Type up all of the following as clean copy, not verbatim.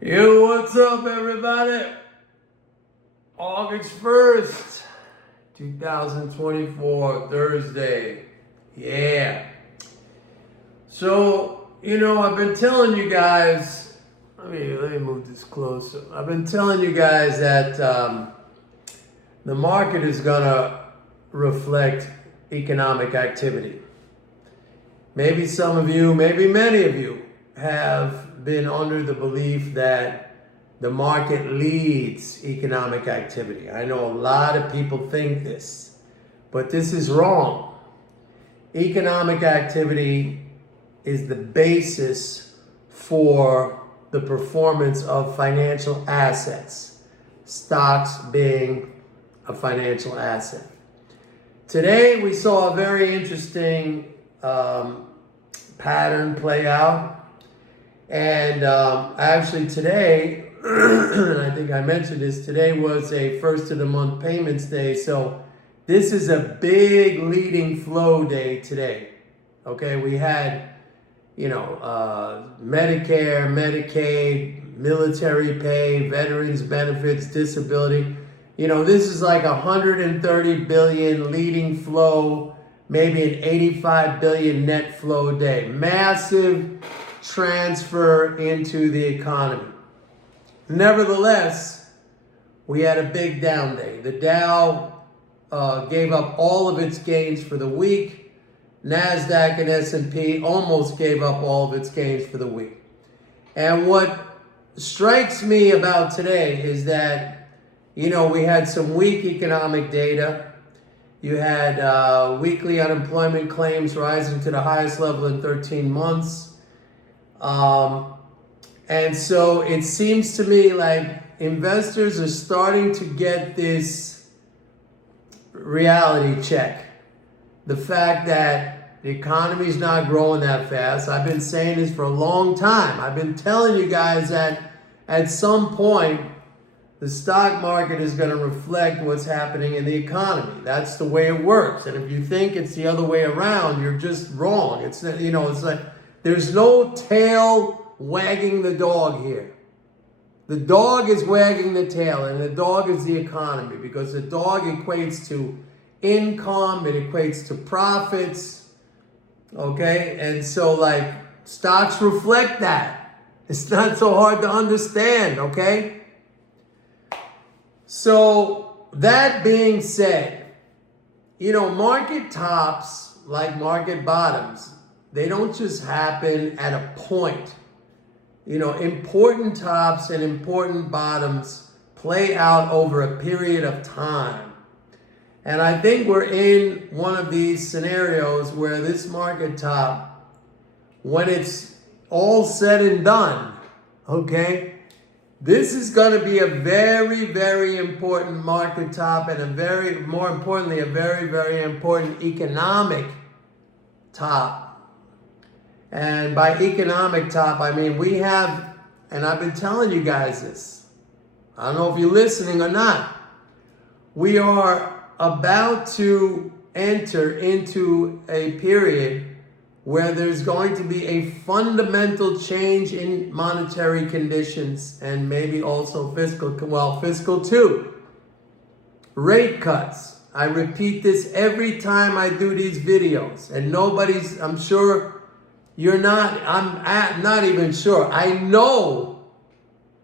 Yo, what's up, everybody? August 1st, 2024, Thursday. Yeah. So, I've been telling you guys, let me move this closer. I've been telling you guys that the market is going to reflect economic activity. Maybe some of you, maybe many of you have been under the belief that the market leads economic activity. I know a lot of people think this, but this is wrong. Economic activity is the basis for the performance of financial assets, stocks being a financial asset. Today we saw a very interesting pattern play out. And actually today, and I think I mentioned this, today was a first of the month payments day. So this is a big leading flow day today. Okay, we had, Medicare, Medicaid, military pay, veterans benefits, disability. This is like 130 billion leading flow, maybe an 85 billion net flow day. Massive transfer into the economy. Nevertheless, we had a big down day. The Dow gave up all of its gains for the week. NASDAQ and S&P almost gave up all of its gains for the week. And what strikes me about today is that, we had some weak economic data. You had weekly unemployment claims rising to the highest level in 13 months. And so it seems to me like investors are starting to get this reality check. The fact that the economy is not growing that fast. I've been saying this for a long time. I've been telling you guys that at some point, the stock market is going to reflect what's happening in the economy. That's the way it works. And if you think it's the other way around, you're just wrong. It's like there's no tail wagging the dog here. The dog is wagging the tail, and the dog is the economy, because the dog equates to income, it equates to profits, okay? And so, stocks reflect that. It's not so hard to understand, okay? So, that being said, market tops, like market bottoms, they don't just happen at a point. Important tops and important bottoms play out over a period of time. And I think we're in one of these scenarios where this market top, when it's all said and done, okay, this is going to be a very, very important market top, and more importantly, a very, very important economic top. And by economic top, I mean we have, and I've been telling you guys this, I don't know if you're listening or not, we are about to enter into a period where there's going to be a fundamental change in monetary conditions, and maybe also fiscal too. Rate cuts. I repeat this every time I do these videos, and I'm sure you're not, I'm not even sure. I know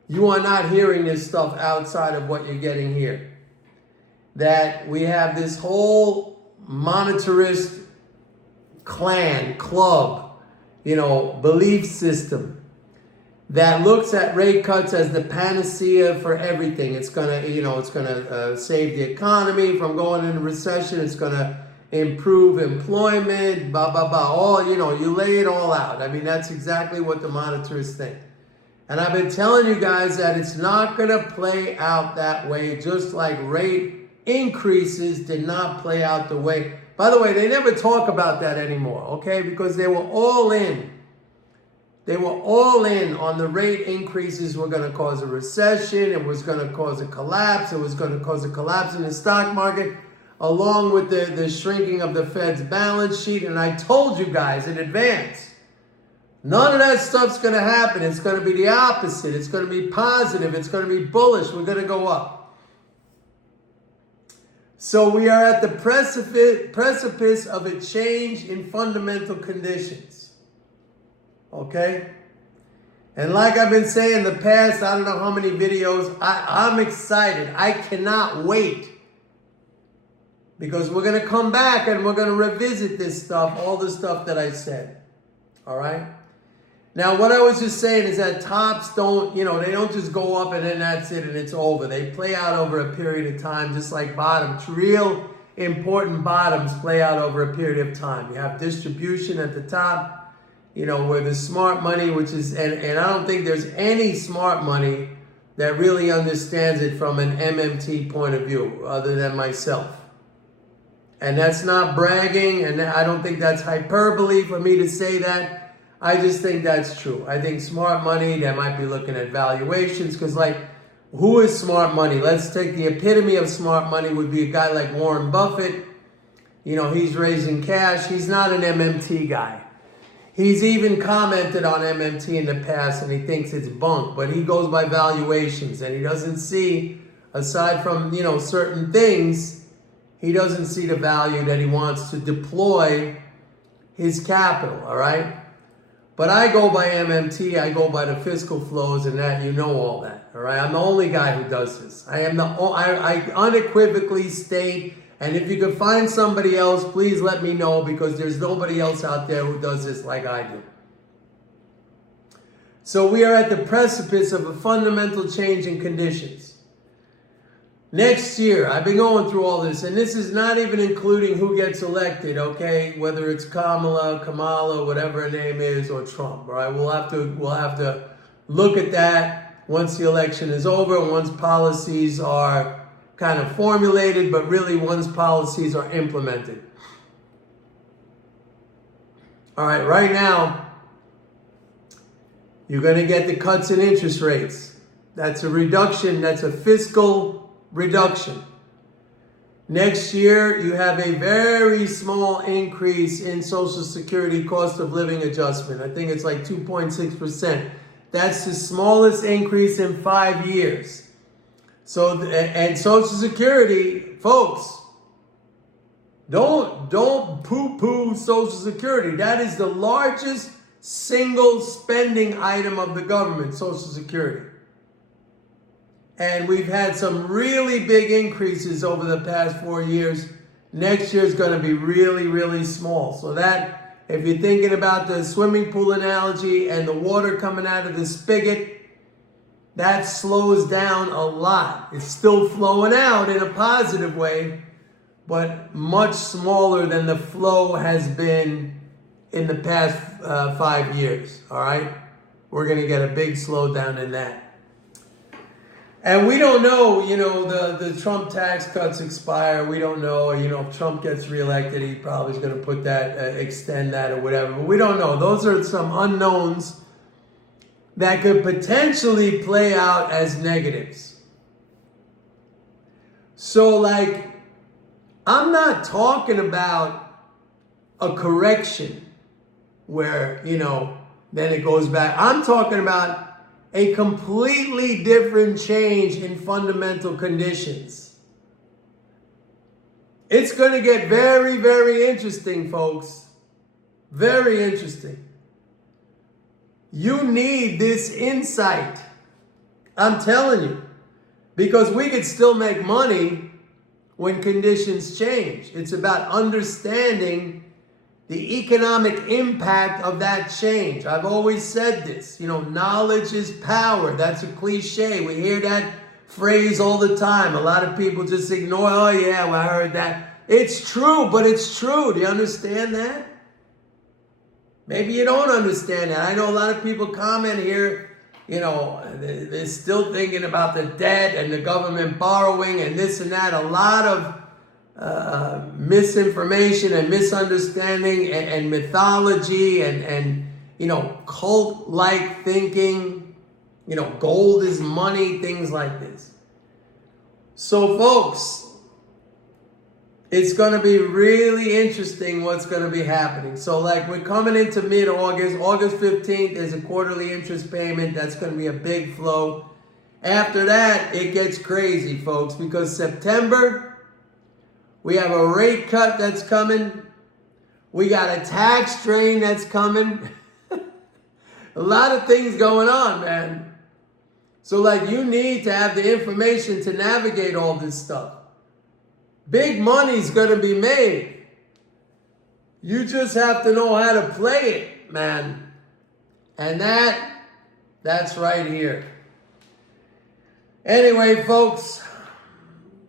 you are not hearing this stuff outside of what you're getting here. That we have this whole monetarist club, belief system that looks at rate cuts as the panacea for everything. It's gonna, save the economy from going into recession. It's gonna improve employment, blah, blah, blah. All, you lay it all out. I mean, that's exactly what the monetarists think. And I've been telling you guys that it's not going to play out that way, just like rate increases did not play out the way. By the way, they never talk about that anymore, okay? Because they were all in. They were all in on the rate increases were going to cause a recession. It was going to cause a collapse. It was going to cause a collapse in the stock market, along with the shrinking of the Fed's balance sheet. And I told you guys in advance None of that stuff's going to happen. It's going to be the opposite. It's going to be positive. It's going to be bullish. We're going to go up. So we are at the precipice of a change in fundamental conditions. Okay? And like I've been saying in the past, I don't know how many videos, I'm excited. I cannot wait. Because we're going to come back and we're going to revisit this stuff, all the stuff that I said. All right? Now, what I was just saying is that tops don't, they don't just go up and then that's it and it's over. They play out over a period of time, just like bottoms. Real important bottoms play out over a period of time. You have distribution at the top, where the smart money, which is, and I don't think there's any smart money that really understands it from an MMT point of view, other than myself. And that's not bragging, and I don't think that's hyperbole for me to say that. I just think that's true. I think smart money, they might be looking at valuations, because who is smart money? Let's take the epitome of smart money would be a guy like Warren Buffett. He's raising cash. He's not an MMT guy. He's even commented on MMT in the past, and he thinks it's bunk, but he goes by valuations, and he doesn't see, aside from, certain things, he doesn't see the value that he wants to deploy his capital, all right? But I go by MMT, I go by the fiscal flows and that, all that, all right? I'm the only guy who does this. I unequivocally state, and if you can find somebody else, please let me know, because there's nobody else out there who does this like I do. So we are at the precipice of a fundamental change in conditions. Next year, I've been going through all this, and this is not even including who gets elected, okay? Whether it's Kamala, whatever her name is, or Trump, all right? We'll have to look at that once the election is over, once policies are kind of formulated, but really once policies are implemented. All right, right now, you're going to get the cuts in interest rates. That's a reduction, that's a fiscal reduction. Next year, you have a very small increase in Social Security cost of living adjustment. I think it's like 2.6%. That's the smallest increase in 5 years. So, and Social Security, folks, don't poo-poo Social Security. That is the largest single spending item of the government, Social Security. And we've had some really big increases over the past 4 years. Next year is going to be really, really small. So that, if you're thinking about the swimming pool analogy and the water coming out of the spigot, that slows down a lot. It's still flowing out in a positive way, but much smaller than the flow has been in the past 5 years, all right? We're going to get a big slowdown in that. And we don't know, the Trump tax cuts expire. We don't know, if Trump gets reelected, he probably is going to put that, extend that or whatever. But we don't know. Those are some unknowns that could potentially play out as negatives. So, I'm not talking about a correction where, then it goes back. I'm talking about a completely different change in fundamental conditions. It's going to get very, very interesting, folks. Very interesting. You need this insight. I'm telling you. Because we could still make money when conditions change. It's about understanding the economic impact of that change. I've always said this, knowledge is power. That's a cliche. We hear that phrase all the time. A lot of people just ignore, oh yeah, well, I heard that. It's true, but it's true. Do you understand that? Maybe you don't understand that. I know a lot of people comment here, they're still thinking about the debt and the government borrowing and this and that. A lot of misinformation and misunderstanding and mythology and cult-like thinking, gold is money, things like this. So folks, it's going to be really interesting what's going to be happening. So like we're coming into mid-August. August 15th is a quarterly interest payment. That's going to be a big flow. After that, it gets crazy, folks, because September, we have a rate cut that's coming. We got a tax strain that's coming. A lot of things going on, man. So like you need to have the information to navigate all this stuff. Big money's going to be made. You just have to know how to play it, man. And that's right here. Anyway, folks,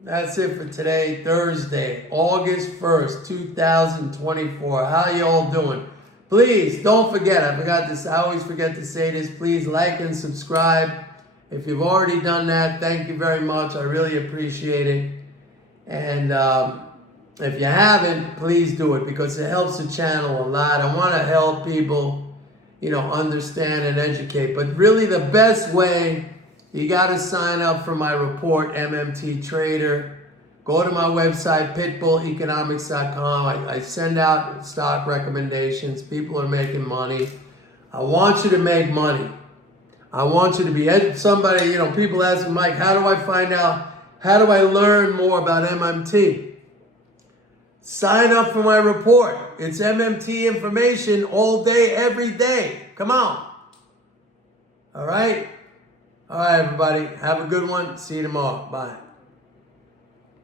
that's it for today, Thursday, August 1st, 2024. How you all doing? Please don't forget, I always forget to say this, please like and subscribe. If you've already done that, thank you very much. I really appreciate it. And if you haven't, please do it because it helps the channel a lot. I want to help people, understand and educate. But really the best way, you got to sign up for my report, MMT Trader. Go to my website, pitbulleconomics.com. I send out stock recommendations. People are making money. I want you to make money. I want you to be somebody, people ask me, Mike, how do I find out? How do I learn more about MMT? Sign up for my report. It's MMT information all day, every day. Come on. All right? All right, everybody. Have a good one. See you tomorrow. Bye.